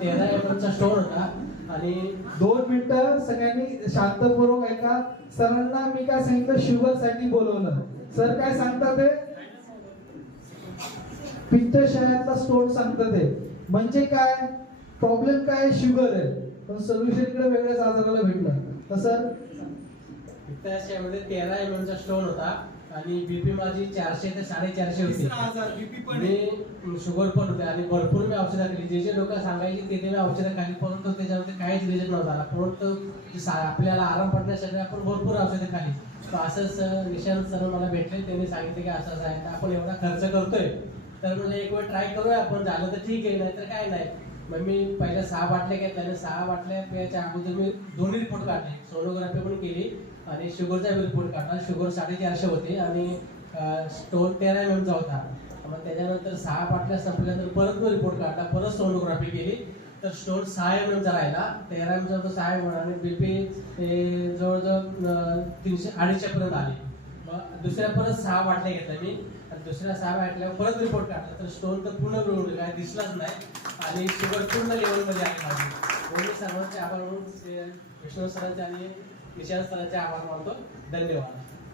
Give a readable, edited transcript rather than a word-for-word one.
13 mm चा stone होता आणि 2 मिनिटं सगळ्यांनी शांतपूर्वक ऐका. सरांना मी काय सांगितलं, शुगर साठी बोलवलं. सर काय सांगतात ते पित्तशयातला स्टोन सांगतात ते. म्हणजे काय प्रॉब्लेम काय, शुगर आहे, पण सोल्युशन इकडे वेगळ्याच आजाराला भेटलं. तसं पित्ताशयामध्ये 13 mm चा स्टोन होता आणि बीपी माझी 400 ते 450 होती. बीपी पण मी शुगर पण होते आणि भरपूर मी औषधं खाल्ली. जे जे लोक सांगायची ते मी औषधं खाल्ली, परंतु त्याच्यामध्ये काहीच रिझल्ट नव्हता आला. परंतु आपल्याला आराम पडण्यासाठी आपण भरपूर औषधं खाल्ली. तर असंच निशांत सर मला भेटले, त्यांनी सांगितले की असं आहे, तर आपण एवढा खर्च करतोय तर म्हणजे एक वेळ ट्राय करूया आपण, झालं तर ठीक आहे, नाही तर काय नाही. मग मी पहिल्या 6 बाटल्या घेतल्या आणि 6 बाटल्या प्यायच्या अगोदर मी दोन्ही रिपोर्ट काढले, सोनोग्राफी पण केली आणि शुगरचा रिपोर्ट काढला. शुगर 450 होती आणि स्टोन 13 mm चा होता. मग त्याच्यानंतर 6 बाटल्या संपल्यानंतर परत मी रिपोर्ट काढला, परत सोनोग्राफी केली, तर स्टोन 6 mm चा राहिला. 13 mm चा होता 6 mm आणि बीपी जवळजवळ 300-250 पर्यंत आली. मग दुसऱ्या परत 6 बाटल्या घेतल्या मी आणि दुसऱ्या 6 बाटल्यावर परत रिपोर्ट काढला, तर स्टोन तर पूर्ण मिळून काय दिसलाच नाही आणि शुगर पूर्ण लेवलमध्ये आली माझी. म्हणून सर्वांचे आभार, म्हणून विष्णू सरांचे आणि निशांत सरांचे आभार मानतो. धन्यवाद.